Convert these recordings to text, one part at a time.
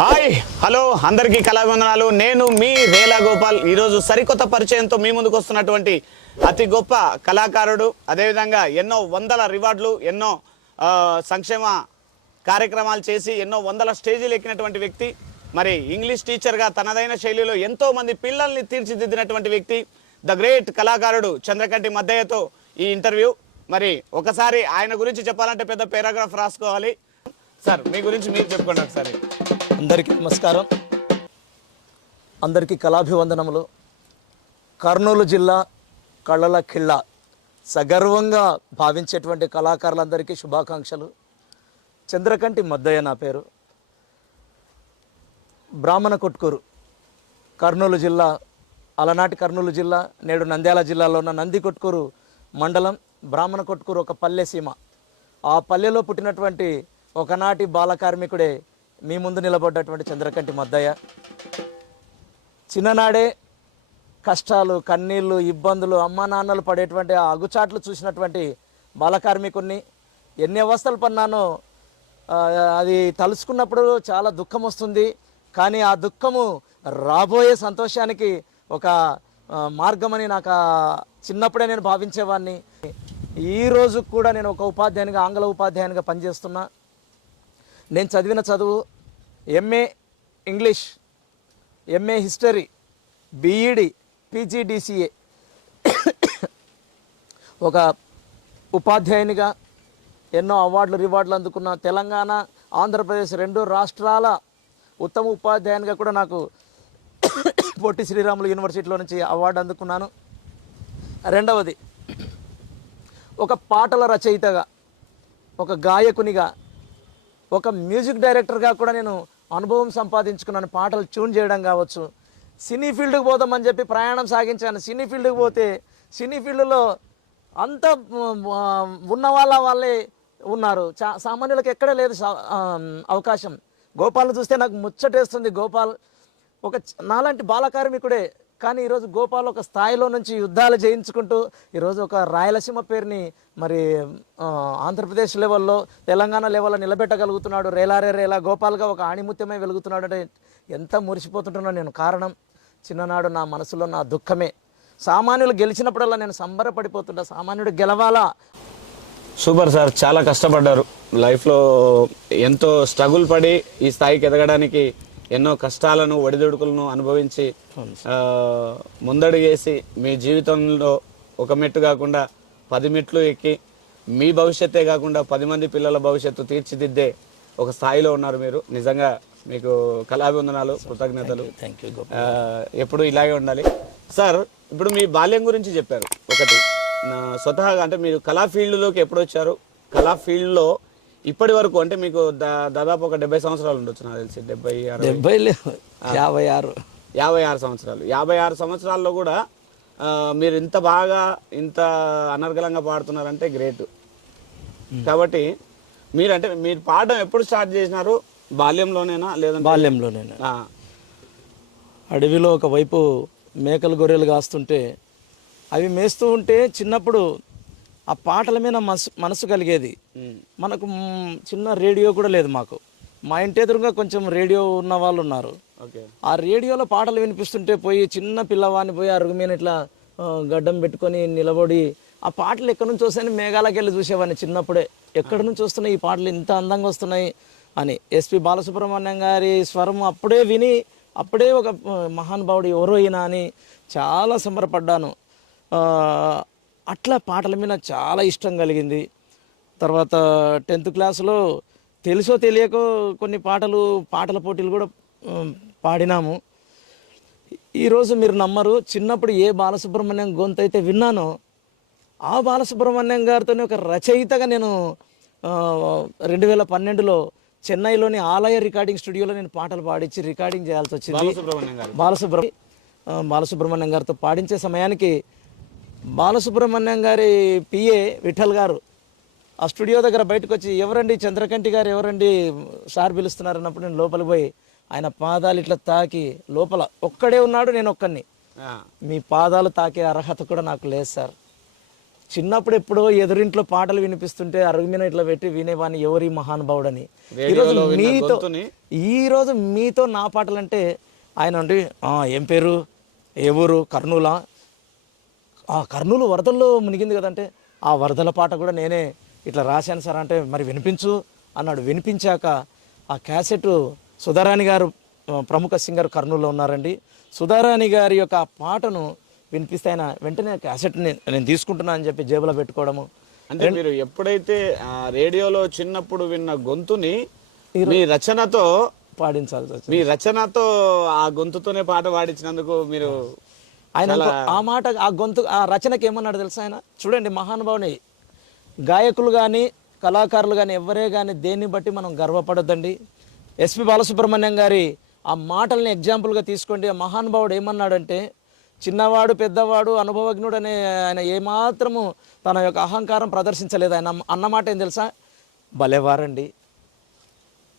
Hi hello అందరికీ కళాభివందనాలు నేను మీ రేలా గోపాల్ ఈరోజు సరికొత్త పరిచయంతో మీ ముందుకు వస్తున్నటువంటి అతి గొప్ప కళాకారుడు అదేవిధంగా ఎన్నో వందల రివార్డులు ఎన్నో సంక్షేమ కార్యక్రమాలు చేసి ఎన్నో వందల స్టేజీలు ఎక్కినటువంటి వ్యక్తి. మరి ఇంగ్లీష్ టీచర్గా తనదైన శైలిలో ఎంతో మంది పిల్లల్ని తీర్చిదిద్దినటువంటి వ్యక్తి ద గ్రేట్ కళాకారుడు చంద్రకంటి మద్దయ్యతో ఈ ఇంటర్వ్యూ. మరి ఒకసారి ఆయన గురించి చెప్పాలంటే పెద్ద పారాగ్రాఫ్ రాసుకోవాలి. సార్ మీ గురించి మీరు చెప్పుకోండి ఒకసారి. అందరికీ నమస్కారం. అందరికీ కళాభివందనములు. కర్నూలు జిల్లా కళ్ళల ఖిళ్ళ సగర్వంగా భావించేటువంటి కళాకారులందరికీ శుభాకాంక్షలు. చంద్రకంటి మద్దయ్య నా పేరు. బ్రాహ్మణ కొట్కూరు కర్నూలు జిల్లా అలనాటి కర్నూలు జిల్లా నేడు నంద్యాల జిల్లాలో ఉన్న నంది కొట్కూరు మండలం బ్రాహ్మణ కొట్కూరు ఒక పల్లె సీమ. ఆ పల్లెలో పుట్టినటువంటి ఒకనాటి బాల కార్మికుడే మీ ముందు నిలబడ్డటువంటి చంద్రకంటి మద్దయ్య. చిన్ననాడే కష్టాలు కన్నీళ్ళు ఇబ్బందులు అమ్మా నాన్నలు పడేటువంటి ఆ అగుచాట్లు చూసినటువంటి బాలకార్మికుడిని ఎన్ని అవస్థలు పన్నానో అది తలుచుకున్నప్పుడు చాలా దుఃఖం వస్తుంది. కానీ ఆ దుఃఖము రాబోయే సంతోషానికి ఒక మార్గమని నాకు చిన్నప్పుడే నేను భావించేవాడిని ఈ కూడా నేను ఒక ఉపాధ్యాయునిగా ఆంగ్ల ఉపాధ్యాయునిగా పనిచేస్తున్నా. నేను చదివిన చదువు MA English MA history BEd PGDCA ఒక ఉపాధ్యాయునిగా ఎన్నో అవార్డులు రివార్డులు అందుకున్న తెలంగాణ ఆంధ్రప్రదేశ్ రెండు రాష్ట్రాల ఉత్తమ ఉపాధ్యాయునిగా కూడా నాకు పొట్టి శ్రీరాములు యూనివర్సిటీలో నుంచి అవార్డు అందుకున్నాను. రెండవది ఒక పాటల రచయితగా ఒక గాయకునిగా ఒక మ్యూజిక్ డైరెక్టర్గా కూడా నేను అనుభవం సంపాదించుకున్నాను పాటలు ట్యూన్ చేయడం కావచ్చు. సినీ ఫీల్డ్కి పోదామని చెప్పి ప్రయాణం సాగించాను. సినీ ఫీల్డ్కి పోతే సినీ ఫీల్డ్లో అంత ఉన్న వాళ్ళ వాళ్ళే ఉన్నారు. చా సామాన్యులకు ఎక్కడ లేదు అవకాశం. గోపాల్ని చూస్తే నాకు ముచ్చటేస్తుంది. గోపాల్ ఒక నాలాంటి బాలకార్మికుడే కానీ ఈరోజు గోపాల్ ఒక స్థాయిలో నుంచి యుద్ధాలు జయించుకుంటూ ఈరోజు ఒక రాయలసీమ పేరుని మరి ఆంధ్రప్రదేశ్ లెవెల్లో తెలంగాణ లెవెల్లో నిలబెట్టగలుగుతున్నాడు. రేలారే రేలా గోపాల్గా ఒక ఆణిముత్యమే వెలుగుతున్నాడు అంటే ఎంత మురిసిపోతుంటున్నా నేను కారణం? చిన్ననాడు నా మనసులో నా దుఃఖమే. సామాన్యులు గెలిచినప్పుడల్లా నేను సంబరపడిపోతుంటా. సామాన్యుడు గెలవాలా? సూపర్ సార్ చాలా కష్టపడ్డారు. లైఫ్లో ఎంతో స్ట్రగుల్ పడి ఈ స్థాయికి ఎదగడానికి ఎన్నో కష్టాలను ఒడిదుడుకులను అనుభవించి ముందడుగేసి మీ జీవితంలో ఒక మెట్టు కాకుండా పది మెట్లు ఎక్కి మీ భవిష్యత్తే కాకుండా పది మంది పిల్లల భవిష్యత్తు తీర్చిదిద్దే ఒక స్థాయిలో ఉన్నారు మీరు. నిజంగా మీకు కళాభివందనాలు కృతజ్ఞతలు. థ్యాంక్ యూ ఎప్పుడు ఇలాగే ఉండాలి. సార్ ఇప్పుడు మీ బాల్యం గురించి చెప్పారు ఒకటి. స్వతహాగా అంటే మీరు కళా ఫీల్డ్లోకి ఎప్పుడు వచ్చారు కళా ఫీల్డ్లో ఇప్పటి వరకు అంటే మీకు దా- దాదాపు ఒక డెబ్బై సంవత్సరాలు ఉండొచ్చు నాకు తెలిసి. డెబ్బై అరవై. డెబ్బై లేవు. యాభై ఆరు. యాభై ఆరు సంవత్సరాలు. యాభై ఆరు సంవత్సరాల్లో కూడా మీరు ఇంత బాగా ఇంత అనర్గళంగా పాడుతున్నారంటే గ్రేట్. కాబట్టి మీరు అంటే మీరు పాడడం ఎప్పుడు స్టార్ట్ చేసినారు? బాల్యంలోనేనా? లేదంటే బాల్యంలో నేను ఆ, అడవిలో ఒకవైపు మేకలు గొర్రెలు కాస్తుంటే అవి మేస్తూ ఉంటే చిన్నప్పుడు ఆ పాటల మీద మనసు మనసు కలిగేది. మనకు చిన్న రేడియో కూడా లేదు మాకు. మా ఇంటి ఎదురుగా కొంచెం రేడియో ఉన్న వాళ్ళు ఉన్నారు. ఆ రేడియోలో పాటలు వినిపిస్తుంటే పోయి చిన్న పిల్లవాడిని పోయి అరుగు మీద ఇట్లా గడ్డం పెట్టుకొని నిలబడి ఆ పాటలు ఎక్కడి నుంచి వస్తాయని మేఘాలకు వెళ్ళి చూసేవాడిని చిన్నప్పుడే. ఎక్కడి నుంచి వస్తున్నాయి ఈ పాటలు? ఇంత అందంగా వస్తున్నాయి అని. ఎస్పి బాలసుబ్రహ్మణ్యం గారి స్వరం అప్పుడే విని అప్పుడే ఒక మహానుభావుడు ఎవరో ఈయన అని చాలా సంబరపడ్డాను. అట్లా పాటల మీద చాలా ఇష్టం కలిగింది. తర్వాత టెన్త్ క్లాస్లో తెలుసో తెలియకో కొన్ని పాటలు పాటల పోటీలు కూడా పాడినాము. ఈరోజు మీరు నమ్మరు చిన్నప్పుడు ఏ బాలసుబ్రహ్మణ్యం గొంతు అయితే విన్నానో ఆ బాలసుబ్రహ్మణ్యం గారితోనే ఒక రచయితగా నేను రెండు వేల పన్నెండులో చెన్నైలోని ఆలయ రికార్డింగ్ స్టూడియోలో నేను పాటలు పాడించి రికార్డింగ్ చేయాల్సి వచ్చింది. బాలసుబ్రహ్మణ్యం బాలసుబ్రహ్మణ్యం గారితో పాడించే సమయానికి బాలసుబ్రహ్మణ్యం గారి పిఏ విఠల్ గారు. ఆ స్టూడియో దగ్గర బయటకు వచ్చి ఎవరండి చంద్రకంటి గారు ఎవరండి సార్ పిలుస్తున్నారు అన్నప్పుడు నేను లోపలికి పోయి ఆయన పాదాలు ఇట్లా తాకి లోపల ఒక్కడే ఉన్నాడు నేను ఒక్కడిని. మీ పాదాలు తాకే అర్హత కూడా నాకు లేదు సార్. చిన్నప్పుడు ఎప్పుడో ఎదురింట్లో పాటలు వినిపిస్తుంటే అరుగు మీద ఇట్లా పెట్టి వినేవాని ఎవరి మహానుభావుడని. ఈరోజు మీతో గొంతుని. ఈ రోజు మీతో నా పాటలు అంటే ఆయన అంటే "ఆ, ఏం పేరు? ఏ ఊరు? కర్నూలా? ఆ కర్నూలు వరదల్లో మునిగింది కదంటే ఆ వరదల పాట కూడా నేనే ఇట్లా రాశాను సార్. అంటే మరి వినిపించు అన్నాడు. వినిపించాక ఆ క్యాసెట్ సుధారాణి గారు ప్రముఖ సింగర్ కర్నూలులో ఉన్నారండి. సుధారాణి గారి యొక్క పాటను వినిపిస్తే ఆయన వెంటనే క్యాసెట్ని నేను తీసుకుంటున్నా అని చెప్పి జేబులో పెట్టుకోవడము. అంటే మీరు ఎప్పుడైతే ఆ రేడియోలో చిన్నప్పుడు విన్న గొంతుని మీ రచనతో వచ్చింది మీ రచనతో ఆ గొంతుతోనే పాట పాడించినందుకు మీరు ఆయన ఆ మాట ఆ గొంతు ఆ రచనకి ఏమన్నాడు తెలుసా ఆయన? చూడండి మహానుభావుని గాయకులు కానీ కళాకారులు కానీ ఎవరే కానీ దేన్ని బట్టి మనం గర్వపడొద్దండి. ఎస్పి బాలసుబ్రహ్మణ్యం గారి ఆ మాటల్ని ఎగ్జాంపుల్గా తీసుకోండి. ఆ మహానుభావుడు ఏమన్నాడంటే చిన్నవాడు పెద్దవాడు అనుభవజ్ఞుడు అనే ఆయన ఏమాత్రము తన యొక్క అహంకారం ప్రదర్శించలేదు. ఆయన అన్నమాట ఏం తెలుసా? భలేవారండి.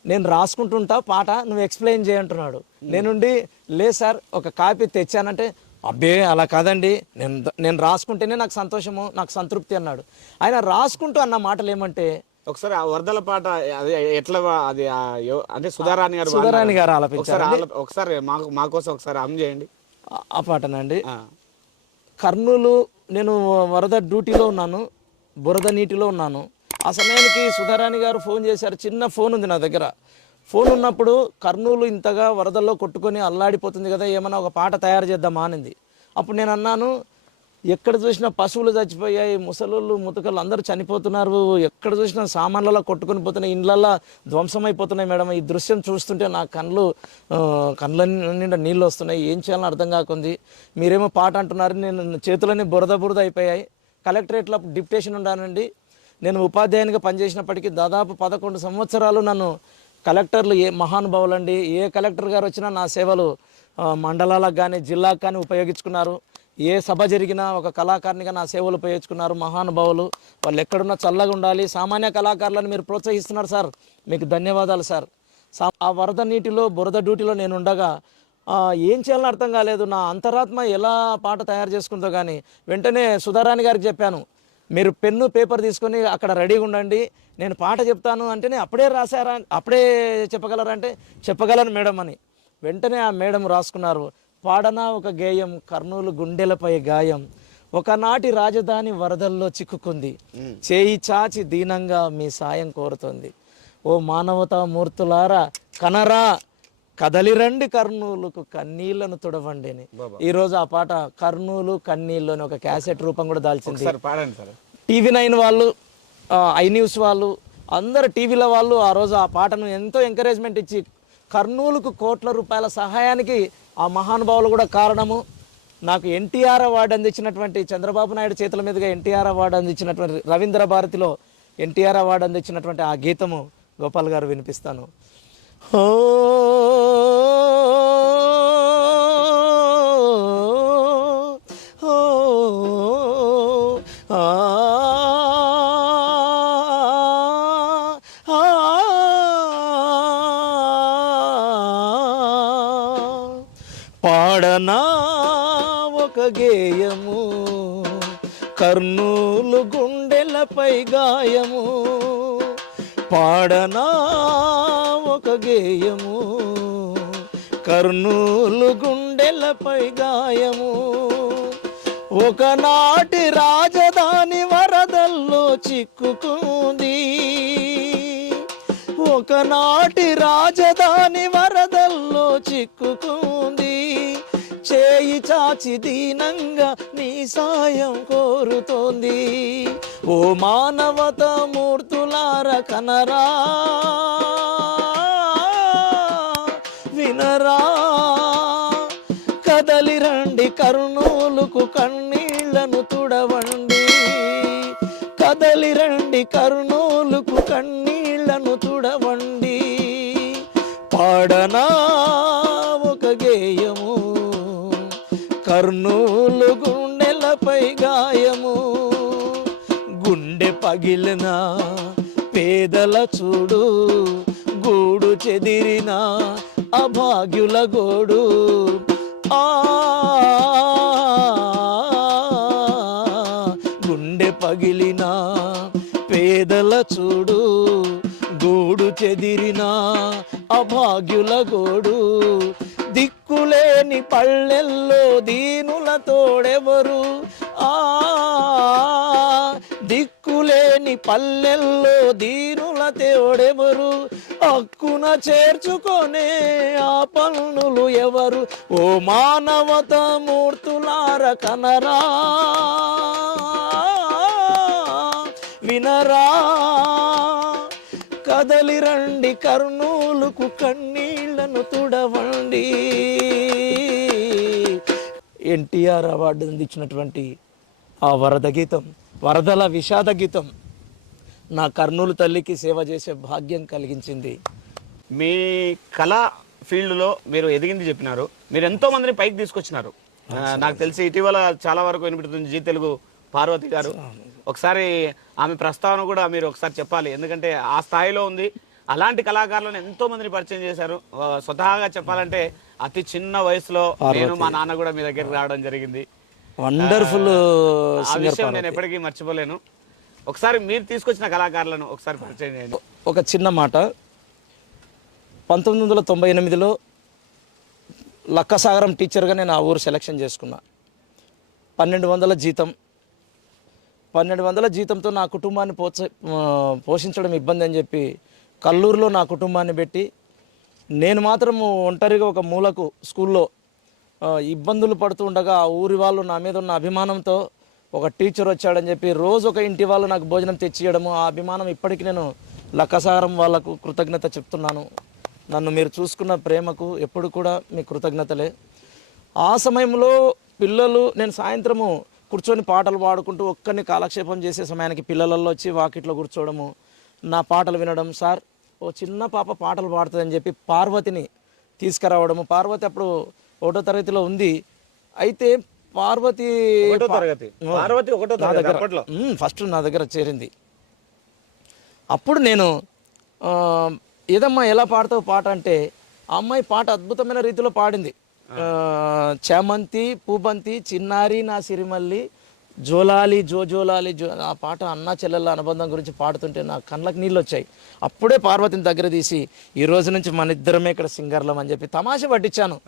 నేను రాసుకుంటుంటా పాట నువ్వు ఎక్స్ప్లెయిన్ చేయంటున్నాడు నేనుండి లే సార్ ఒక కాపీ తెచ్చానంటే అబ్బే అలా కాదండి. నేను నేను రాసుకుంటేనే నాకు సంతోషము నాకు సంతృప్తి అన్నాడు. ఆయన రాసుకుంటూ అన్న మాటలు ఏమంటే ఒకసారి ఆ వరదల పాట అది ఎట్లా అది అంటే సుధారాణి గారు సుధారాణి గారు. ఆలపించారు. ఒకసారి మాకు మా కోసం ఒకసారి అమ్ చేయండి. ఆ- పాటనండి. కర్నూలు నేను వరద డ్యూటీలో ఉన్నాను బురద నీటిలో ఉన్నాను. ఆ సమయానికి సుధారాణి గారు ఫోన్ చేశారు చిన్న ఫోన్ ఉంది నా దగ్గర. ఫోన్ ఉన్నప్పుడు కర్నూలు ఇంతగా వరదల్లో కొట్టుకొని అల్లాడిపోతుంది కదా ఏమైనా ఒక పాట తయారు చేద్దామా అనింది. అప్పుడు నేను అన్నాను ఎక్కడ చూసినా పశువులు చచ్చిపోయాయి ముసలోళ్ళు ముతకలు అందరూ చనిపోతున్నారు ఎక్కడ చూసినా సామాన్లలో కొట్టుకొని పోతున్నాయి ఇండ్లల్లో ధ్వంసం అయిపోతున్నాయి మేడం. ఈ దృశ్యం చూస్తుంటే నా కళ్ళు కళ్ళ నిండా నీళ్ళు వస్తున్నాయి. ఏం చేయాలని అర్థం కాకుంది. మీరేమో పాట అంటున్నారు నేను చేతులన్నీ బురద బురద అయిపోయాయి. కలెక్టరేట్లో డిప్టేషన్ ఉండానండి నేను ఉపాధ్యాయునిగా పనిచేసినప్పటికీ దాదాపు పదకొండు సంవత్సరాలు నన్ను కలెక్టర్లు ఏ మహానుభావులండి? ఏ కలెక్టర్ గారు వచ్చినా నా సేవలు మండలాలకు కానీ జిల్లాకు కానీ ఉపయోగించుకున్నారు. ఏ సభ జరిగినా ఒక కళాకారునిగా నా సేవలు ఉపయోగించుకున్నారు మహానుభావులు. వాళ్ళు ఎక్కడున్నా చల్లగా ఉండాలి. సామాన్య కళాకారులను మీరు ప్రోత్సహిస్తున్నారు సార్. మీకు ధన్యవాదాలు సార్. ఆ వరద నీటిలో బురద డ్యూటీలో నేను ఉండగా ఏం చేయాలని అర్థం కాలేదు. నా అంతరాత్మ ఎలా పాట తయారు చేసుకుందో కానీ వెంటనే సుధారాణి గారికి చెప్పాను. మీరు పెన్ను పేపర్ తీసుకొని అక్కడ రెడీగా ఉండండి. నేను పాట చెప్తాను అంటేనే అప్పుడే రాశారా అప్పుడే చెప్పగలరా అంటే చెప్పగలను మేడం అని. వెంటనే ఆ మేడం రాసుకున్నారు పాడనా ఒక గేయం కర్నూలు గుండెలపై గాయం. ఒకనాటి రాజధాని వరదల్లో చిక్కుకుంది. చేయి చాచి దీనంగా మీ సాయం కోరుతుంది. ఓ మానవతా మూర్తులారా కనరా కదలిరండి కర్నూలుకు కన్నీళ్ళను తుడవండి అని. ఈరోజు ఆ పాట కర్నూలు కన్నీళ్ళు అని ఒక క్యాసెట్ రూపం కూడా దాల్చింది. టీవీ నైన్ వాళ్ళు ఐ న్యూస్ వాళ్ళు అందరు టీవీల వాళ్ళు ఆ రోజు ఆ పాటను ఎంతో ఎంకరేజ్మెంట్ ఇచ్చి కర్నూలుకు కోట్ల రూపాయల సహాయానికి ఆ మహానుభావులు కూడా కారణము. నాకు ఎన్టీఆర్ అవార్డు అందించినటువంటి చంద్రబాబు నాయుడు చేతుల మీదుగా ఎన్టీఆర్ అవార్డు అందించినటువంటి రవీంద్ర భారతిలో ఎన్టీఆర్ అవార్డు అందించినటువంటి ఆ గీతము గోపాల్ గారు వినిపిస్తాను. ఓ హో నా ఒక గేయము కర్నూలు గుండెలపై గాయము. పాడనా ఒక గేయము కర్నూలు గుండెలపై గాయము. ఒకనాటి రాజధాని వరదల్లో చిక్కుకుంది. ఒకనాటి రాజధాని వరదల్లో చిక్కుకుంది. చేయి చాచి దీనంగా నీ సాయం కోరుతోంది. ఓ మానవత మూర్తులార కనరా వినరా. కదలి రండి కర్నూలుకు కన్నీళ్ళను తుడవండి. కదలి రండి మిగిలిన పేదల చూడు గూడు చెదిరిన అభాగ్యుల గోడు. ఆ గుండె పగిలిన పేదల చూడు గూడు చెదిరిన అభాగ్యుల గోడు. దిక్కులేని పల్లెల్లో దీనుల తోడెవరు? ఆ దిక్కులేని పల్లెల్లో దీనుల తేడెవరు హక్కున చేర్చుకొనే ఆ పన్నులు ఎవరు? ఓ మానవత మూర్తులార కనరా వినరా? కదలి రండి కర్నూలుకు కన్నీళ్ళను తుడవండి. ఎన్టీఆర్ అవార్డు అందించినటువంటి ఆ వరద గీతం వరదల విషాద గీతం నా కర్నూలు తల్లికి సేవ చేసే భాగ్యం కలిగించింది. మీ కళా ఫీల్డ్లో మీరు ఎదిగింది చెప్పినారు. మీరు ఎంతో మందిని పైకి తీసుకొచ్చినారు. నాకు తెలిసి ఇటీవల చాలా వరకు వినిపిస్తుంది జీ తెలుగు పార్వతి గారు. ఒకసారి ఆమె ప్రస్తావన కూడా మీరు ఒకసారి చెప్పాలి. ఎందుకంటే ఆ స్థాయిలో ఉంది. అలాంటి కళాకారులను ఎంతో మందిని పరిచయం చేశారు. స్వతహాగా చెప్పాలంటే అతి చిన్న వయసులో నేను మా నాన్న కూడా మీ దగ్గరికి రావడం జరిగింది. వండర్ఫుల్ ఆ విషయం నేను ఎప్పటికీ మర్చిపోలేను. ఒకసారి మీరు తీసుకొచ్చిన కళాకారులను ఒకసారి పరిచయం చేయండి. ఒక చిన్న మాట. పంతొమ్మిది వందల తొంభై ఎనిమిదిలో లక్కసాగరం టీచర్గా నేను ఆ ఊరు సెలక్షన్ చేసుకున్నా. పన్నెండు వందల జీతం. పన్నెండు వందల జీతంతో నా కుటుంబాన్ని పోచ పోషించడం ఇబ్బంది అని చెప్పి కల్లూరులో నా కుటుంబాన్ని పెట్టి నేను మాత్రం ఒంటరిగా ఒక మూలకు స్కూల్లో ఇబ్బందులు పడుతూ ఉండగా ఆ ఊరి వాళ్ళు నా మీద ఉన్న అభిమానంతో ఒక టీచర్ వచ్చాడని చెప్పి రోజు ఒక ఇంటి వాళ్ళు నాకు భోజనం తెచ్చియడము. ఆ అభిమానం ఇప్పటికీ నేను లక్కసారం వాళ్ళకు కృతజ్ఞత చెప్తున్నాను. నన్ను మీరు చూసుకున్న ప్రేమకు ఎప్పుడు కూడా మీ కృతజ్ఞతలే. ఆ సమయంలో పిల్లలు నేను సాయంత్రము కూర్చొని పాటలు పాడుకుంటూ ఒక్కరిని కాలక్షేపం చేసే సమయానికి పిల్లలలో వచ్చి వాకిట్లో కూర్చోవడము నా పాటలు వినడం సార్ ఓ చిన్న పాప పాటలు పాడుతుందని చెప్పి పార్వతిని తీసుకురావడము. పార్వతి అప్పుడు ఒకటో తరగతిలో ఉంది. అయితే పార్వతి తరగతి. పార్వతి ఒకటో నా దగ్గర ఫస్ట్ నా దగ్గర చేరింది. అప్పుడు నేను ఏదమ్మా ఎలా పాడతావు పాట అంటే ఆ అమ్మాయి పాట అద్భుతమైన రీతిలో పాడింది. చామంతి పూబంతి చిన్నారి నా సిరిమల్లి జోలాలి జో జోలాలి జో ఆ పాట అన్నా చెల్లెళ్ళ అనుబంధం గురించి పాడుతుంటే నా కళ్ళకి నీళ్ళు వచ్చాయి. అప్పుడే పార్వతిని దగ్గర తీసి ఈ రోజు నుంచి మన ఇద్దరమే ఇక్కడ సింగర్లం అని చెప్పి తమాషా పట్టించాను.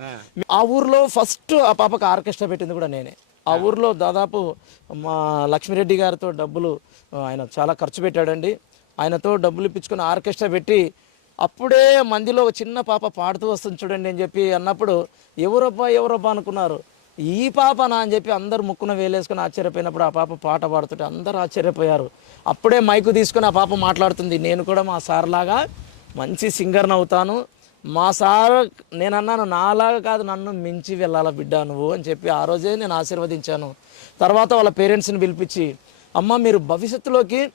ఆ. ఊర్లో ఫస్ట్ ఆ పాపకు ఆర్కెస్ట్రా పెట్టింది కూడా నేనే. ఆ. ఊర్లో దాదాపు మా లక్ష్మిరెడ్డి గారితో డబ్బులు ఆయన చాలా ఖర్చు పెట్టాడండి. ఆయనతో డబ్బులు ఇప్పించుకొని ఆర్కెస్ట్రా పెట్టి అప్పుడే మందిలో ఒక చిన్న పాప పాడుతూ వస్తుంది చూడండి అని చెప్పి అన్నప్పుడు ఎవరబ్బా ఎవరబ్బా అనుకున్నారు. ఈ పాపనా అని చెప్పి అందరు ముక్కున వేలేసుకుని ఆశ్చర్యపోయినప్పుడు ఆ పాప పాట పాడుతుంటే అందరూ ఆశ్చర్యపోయారు. అప్పుడే మైకు తీసుకుని ఆ పాప మాట్లాడుతుంది నేను కూడా మా సార్ లాగా మంచి సింగర్ని అవుతాను. మా సార్ నేను అన్నాను నాలాగా కాదు నన్ను మించి వెళ్ళాల బిడ్డ నువ్వు? అని చెప్పి ఆ రోజే నేను ఆశీర్వదించాను. తర్వాత వాళ్ళ పేరెంట్స్ని పిలిపించి అమ్మ మీరు భవిష్యత్తులోకి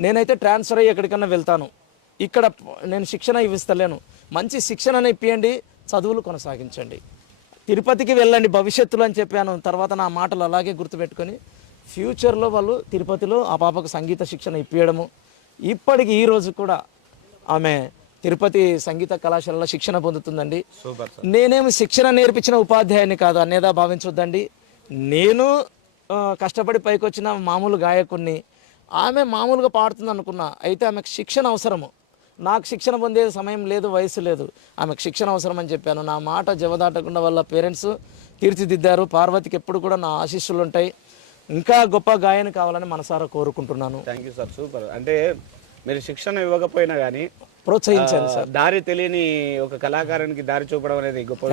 నేనైతే ట్రాన్స్ఫర్ అయ్యి ఎక్కడికన్నా వెళ్తాను. ఇక్కడ నేను శిక్షణ ఇవ్వస్తలేను మంచి శిక్షణను ఇప్పియండి చదువులు కొనసాగించండి. తిరుపతికి వెళ్ళండి భవిష్యత్తులో అని చెప్పాను. తర్వాత నా మాటలు అలాగే గుర్తుపెట్టుకొని ఫ్యూచర్లో వాళ్ళు తిరుపతిలో ఆ పాపకు సంగీత శిక్షణ ఇప్పించడము ఇప్పటికి ఈ రోజు కూడా ఆమె తిరుపతి సంగీత కళాశాలలో శిక్షణ పొందుతుందండి. నేనేమి శిక్షణ నేర్పించిన ఉపాధ్యాయుని కాదు అనేదా భావించొద్దండి. నేను కష్టపడి పైకి వచ్చిన మామూలు గాయకుడిని ఆమె మామూలుగా పాడుతుంది అనుకున్నా అయితే ఆమెకు శిక్షణ అవసరము. నాకు శిక్షణ పొందే సమయం లేదు వయసు లేదు. ఆమెకు శిక్షణ అవసరం అని చెప్పాను. నా మాట జవదాటకుండా వాళ్ళ పేరెంట్స్ తీర్చిదిద్దారు. పార్వతికి ఎప్పుడు కూడా నా ఆశీస్సులు ఉంటాయి. ఇంకా గొప్ప గాయని కావాలని మనసారా కోరుకుంటున్నాను. థ్యాంక్ యూ సార్ సూపర్ అంటే మీరు శిక్షణ ఇవ్వకపోయినా కానీ ప్రోత్సహించాను సార్ దారి తెలియని ఒక కళాకారునికి దారి చూపడం అనేది గొప్ప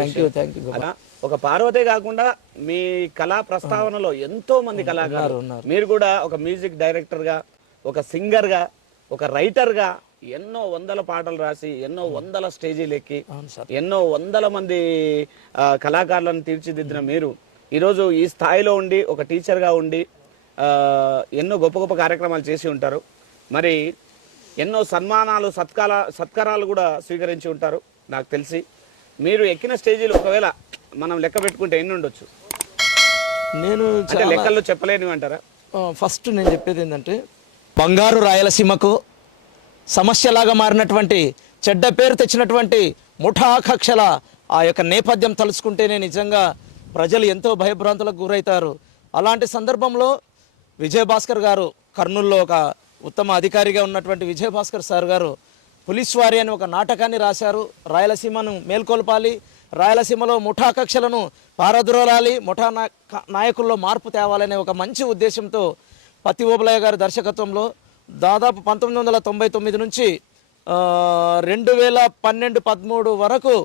ఒక పార్వతే కాకుండా మీ కళా ప్రస్తావనలో ఎంతో మంది కళాకారులు. ఉన్నారు. మీరు కూడా ఒక మ్యూజిక్ డైరెక్టర్గా ఒక సింగర్గా ఒక రైటర్గా ఎన్నో వందల పాటలు రాసి ఎన్నో వందల స్టేజీలు ఎక్కి ఎన్నో వందల మంది కళాకారులను తీర్చిదిద్దిన మీరు. ఈరోజు ఈ స్థాయిలో ఉండి ఒక టీచర్గా ఉండి ఎన్నో గొప్ప గొప్ప కార్యక్రమాలు చేసి ఉంటారు. మరి ఎన్నో సన్మానాలు సత్కార సత్కారాలు కూడా స్వీకరించి ఉంటారు నాకు తెలిసి. మీరు ఎక్కిన స్టేజీలు ఒకవేళ మనం లెక్క పెట్టుకుంటే ఎన్ని ఉండొచ్చు? నేను లెక్కల్లో చెప్పలేనివి అంటారా? ఫస్ట్ నేను చెప్పేది ఏంటంటే బంగారు రాయలసీమకు సమస్యలాగా మారినటువంటి చెడ్డ పేరు తెచ్చినటువంటి ముఠా కక్షల ఆ యొక్క నేపథ్యం తలుచుకుంటేనే నిజంగా ప్రజలు ఎంతో భయభ్రాంతులకు గురవుతారు అలాంటి సందర్భంలో విజయభాస్కర్ గారు కర్నూలులో ఒక ఉత్తమ అధికారిగా ఉన్నటువంటి విజయభాస్కర్ సార్ గారు పులిస్ వారి అని ఒక నాటకాన్ని రాశారు. రాయలసీమను మేల్కొల్పాలి రాయలసీమలో ముఠా కక్షలను పారద్రోలాలి ముఠా నాయకుల్లో మార్పు తేవాలనే ఒక మంచి ఉద్దేశంతో పత్తి ఓబలయ్య గారి దర్శకత్వంలో దాదాపు పంతొమ్మిది వందల తొంభై తొమ్మిది నుంచి రెండు వేల పన్నెండు పదమూడు వరకు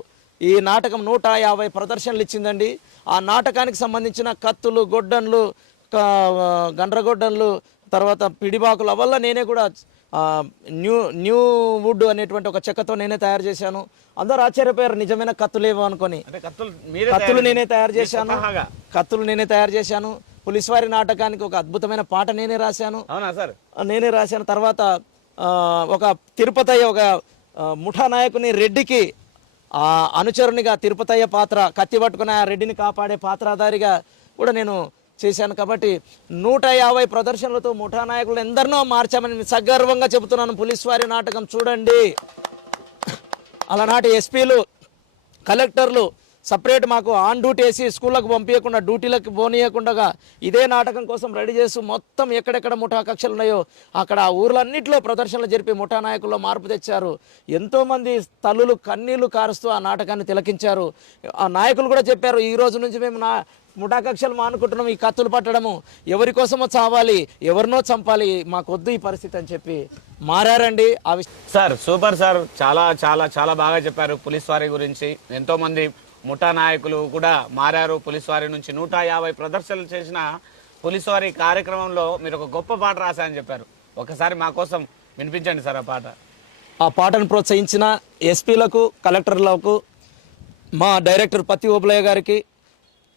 ఈ నాటకం నూట యాభై ప్రదర్శనలు ఇచ్చిందండి. ఆ నాటకానికి సంబంధించిన కత్తులు గొడ్డన్లు గండ్రగొడ్డన్లు తర్వాత పిడిబాకుల వల్ల నేనే కూడా న్యూ న్యూ వుడ్ అనేటువంటి ఒక చెక్కతో నేనే తయారు చేశాను. అందరూ ఆశ్చర్యపోయారు నిజమైన కత్తులేవో అనుకొని. కత్తులు మీరే కత్తులు తయారు నేనే తయారు చేశాను. కత్తులు నేనే తయారు చేశాను. పులిస్వారి నాటకానికి ఒక అద్భుతమైన పాట నేనే రాశాను. అవునా సార్? నేనే రాశాను. తర్వాత ఒక తిరుపతయ్య ఒక ముఠా నాయకుని రెడ్డికి ఆ అనుచరునిగా తిరుపతయ్య పాత్ర కత్తి పట్టుకుని ఆ రెడ్డిని కాపాడే పాత్రధారిగా కూడా నేను చేశాను. కాబట్టి నూట యాభై ప్రదర్శనలతో ముఠా నాయకులు ఎందరినో మార్చామని సగర్వంగా చెబుతున్నాను. పులిస్ వారి నాటకం చూడండి. అలనాటి ఎస్పీలు కలెక్టర్లు సపరేట్ మాకు ఆన్ డ్యూటీ వేసి స్కూళ్ళకు పంపించకుండా డ్యూటీలకు పోనీయకుండా ఇదే నాటకం కోసం రెడీ చేస్తూ మొత్తం ఎక్కడెక్కడ ముఠా కక్షలు ఉన్నాయో అక్కడ ఆ ఊర్లన్నింటిలో ప్రదర్శనలు జరిపి ముఠా నాయకుల్లో మార్పు తెచ్చారు. ఎంతోమంది తల్లులు కన్నీళ్ళు కారుస్తూ ఆ నాటకాన్ని తిలకించారు. ఆ నాయకులు కూడా చెప్పారు ఈ రోజు నుంచి మేము నా ముఠా కక్షలు మానుకుంటున్నాం ఈ కత్తులు పట్టడము. ఎవరి కోసమో చావాలి ఎవరినో చంపాలి మాకొద్దు ఈ పరిస్థితి అని చెప్పి మారారండి. అవి సార్ సూపర్ సార్. చాలా చాలా చాలా బాగా చెప్పారు. పోలీస్ వారి గురించి ఎంతోమంది ముఠా నాయకులు కూడా మారారు. పోలీస్ వారి నుంచి నూట యాభై ప్రదర్శనలు చేసిన పోలీస్ వారి కార్యక్రమంలో మీరు ఒక గొప్ప పాట రాశారని చెప్పారు. ఒకసారి మా కోసం వినిపించండి సార్ ఆ పాట. ఆ పాటను ప్రోత్సహించిన ఎస్పీలకు కలెక్టర్లకు మా డైరెక్టర్ పత్తి ఓబులయ్య గారికి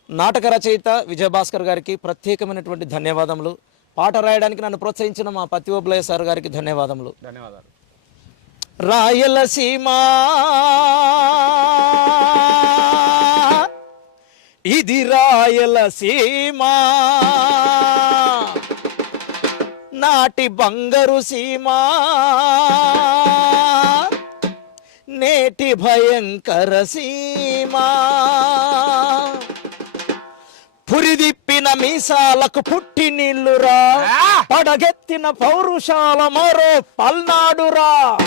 నాటక రచయిత విజయభాస్కర్ గారికి ప్రత్యేకమైనటువంటి ధన్యవాదములు. పాట రాయడానికి నన్ను ప్రోత్సహించిన మా పత్తి ఓబులయ్య సార్ గారికి ధన్యవాదములు. ధన్యవాదాలు. రాయలసీమ ఇది రాయలసీమ నాటి బంగారు సీమ. నేటి భయంకర సీమ. పురిదిప్పిన మీసాలకు పుట్టి నీళ్ళురా పడగెత్తిన పౌరుషాల మరో పల్నాడురా.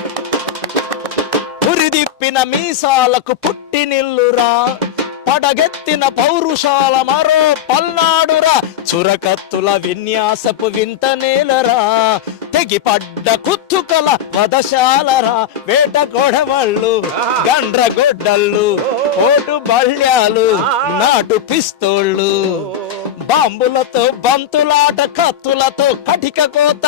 పురిదిప్పిన మీసాలకు పుట్టి నిల్లురా పడగెత్తిన పౌరుషాల మరో పల్నాడురా. చురకత్తుల విన్యాసపు వింత నేలరా. తెగిపడ్డ కుత్తుకల వదశాలరా వేట గొడవళ్ళు గండ్రగొడ్డళ్ళు ఓటు బళ్యాలు నాటు పిస్తోళ్ళు. బాంబులతో బంతులాట కత్తులతో కటిక కోత.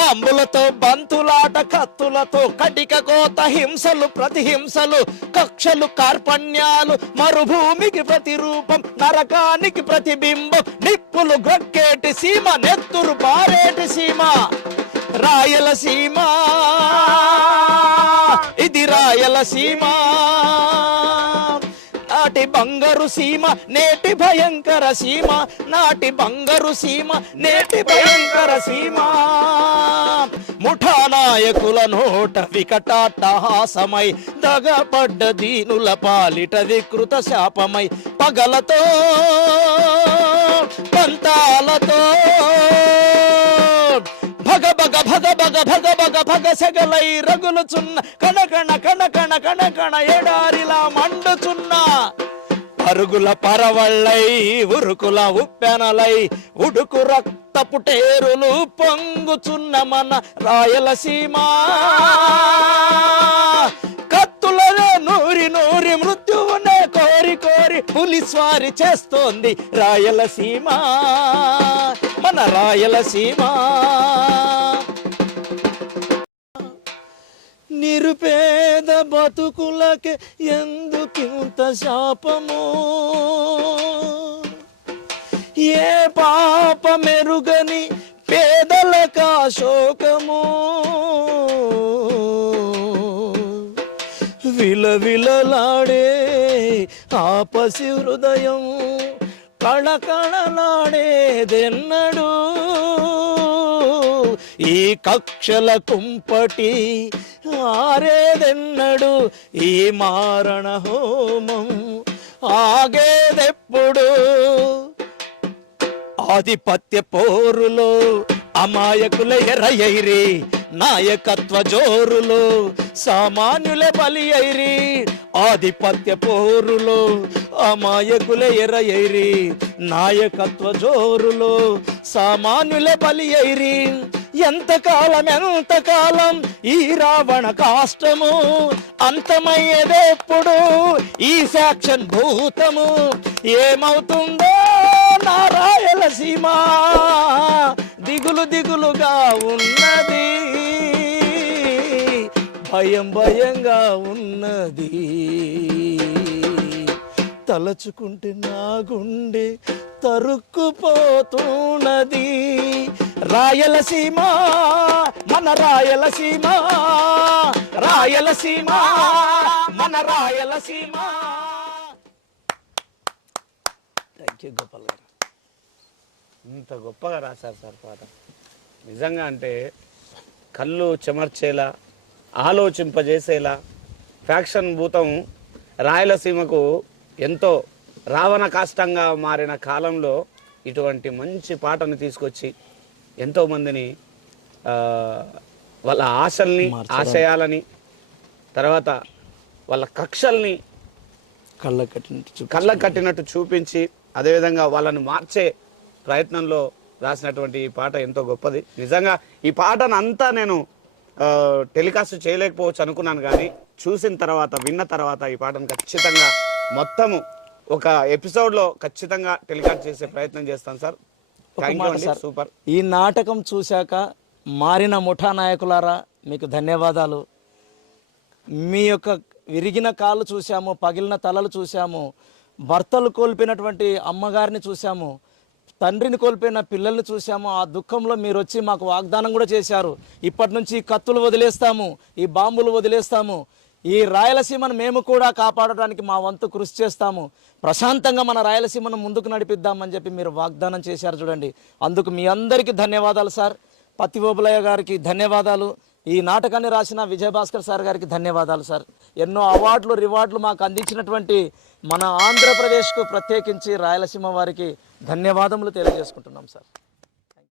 బాంబులతో బంతులాట కత్తులతో కటిక కోత హింసలు ప్రతిహింసలు కక్షలు కార్పణ్యాలు మరుభూమికి ప్రతిరూపం నరకానికి ప్రతిబింబం నిప్పులు గ్రక్కేటి సీమ నెత్తురు పారేటి సీమ. రాయలసీమ ఇది రాయలసీమ నాటి బంగారు సీమ నేటి భయంకర సీమ. నాటి బంగారు సీమ నేటి భయంకర సీమ. ముఠా నాయకుల నోట వికటాట్టహాసమై దగపడ్డ దీనుల పాలిట వికృత శాపమై పగలతో పంతాలతో. భగ భగ భగ భగ భగ భగ భగ సెగలై రగులుచున్న కణ కణ కణ కణ కణ ఎడారిలా మండుచున్నా పరుగుల పరవళ్ళై ఉరుకుల ఉప్పెనలై ఉడుకు రక్తపు టేరులు పొంగుచున్న మన రాయలసీమ. కత్తులలో నూరి నూరి మృత్యువునే కోరి కోరి పులిస్వారి చేస్తోంది రాయలసీమ. మన రాయలసీమ. నిరుపేద బతుకులకే ఎందుకింత శాపము? ఏ పాప మెరుగని పేదలక శోకము విలవిలలాడే ఆపసి హృదయం కళకళలాడేదెన్నడూ? ఈ కక్షల కుంపటి ఆరేదెన్నడు? ఈ మారణ హోమం ఆగేదెప్పుడు? ఆధిపత్య పోరులో అమాయకుల ఎరయైరి నాయకత్వ జోరులో సామాన్యుల బలి అయిరి ఆధిపత్య పోరులో అమాయకుల ఎరయైరి నాయకత్వ జోరులో సామాన్యుల బలి అయిరి ఎంతకాలం ఎంతకాలం ఈ రావణ కాష్టము అంతమయ్యేదెప్పుడు ఈ సాక్షన్ భూతము ఏమవుతుందో నారాయణసీమ దిగులు దిగులుగా ఉన్నది. భయం భయంగా ఉన్నది. తలచుకుంటే నా గుండె తరుక్కుపోతున్నది. రాయలసీమ మన రాయలసీమ రాయలసీమ మన రాయలసీమ థ్యాంక్ యూ గోపాల్ గారు. ఇంత గొప్పగా రాశారు సార్ పాట. నిజంగా అంటే కళ్ళు చెమర్చేలా ఆలోచింపజేసేలా ఫ్యాక్షన్ భూతం రాయలసీమకు ఎంతో రావణ కాష్టంగా మారిన కాలంలో ఇటువంటి మంచి పాటను తీసుకొచ్చి ఎంతో మందిని ఆ, వాళ్ళ ఆశల్ని ఆశయాలని తర్వాత వాళ్ళ కక్షల్ని కళ్ళ కట్టినట్టు కళ్ళ కట్టినట్టు చూపించి అదేవిధంగా వాళ్ళని మార్చే ప్రయత్నంలో రాసినటువంటి ఈ పాట ఎంతో గొప్పది. నిజంగా ఈ పాటను అంతా నేను టెలికాస్ట్ చేయలేకపోవచ్చు అనుకున్నాను కానీ చూసిన తర్వాత విన్న తర్వాత ఈ పాటను ఖచ్చితంగా మొత్తము ఒక ఎపిసోడ్లో ఖచ్చితంగా టెలికాస్ట్ చేసే ప్రయత్నం చేస్తాను సార్. సూపర్. ఈ నాటకం చూశాక మారిన ముఠా నాయకులారా మీకు ధన్యవాదాలు. మీ యొక్క విరిగిన కాళ్ళు చూసాము పగిలిన తలలు చూసాము భర్తలు కోల్పోయినటువంటి అమ్మగారిని చూసాము తండ్రిని కోల్పోయిన పిల్లల్ని చూసాము ఆ దుఃఖంలో మీరు వచ్చి మాకు వాగ్దానం కూడా చేశారు. ఇప్పటి నుంచి కత్తులు వదిలేస్తాము ఈ బాంబులు వదిలేస్తాము ఈ రాయలసీమను మేము కూడా కాపాడడానికి మా వంతు కృషి చేస్తాము. ప్రశాంతంగా మన రాయలసీమను ముందుకు నడిపిద్దామని చెప్పి మీరు వాగ్దానం చేశారు చూడండి. అందుకు మీ అందరికీ ధన్యవాదాలు సార్. పత్తి ఓబులయ్య గారికి ధన్యవాదాలు. ఈ నాటకాన్ని రాసిన విజయభాస్కర్ సార్ గారికి ధన్యవాదాలు సార్. ఎన్నో అవార్డులు రివార్డులు మాకు అందించినటువంటి మన ఆంధ్రప్రదేశ్కు ప్రత్యేకించి రాయలసీమ వారికి ధన్యవాదములు తెలియజేసుకుంటున్నాం సార్.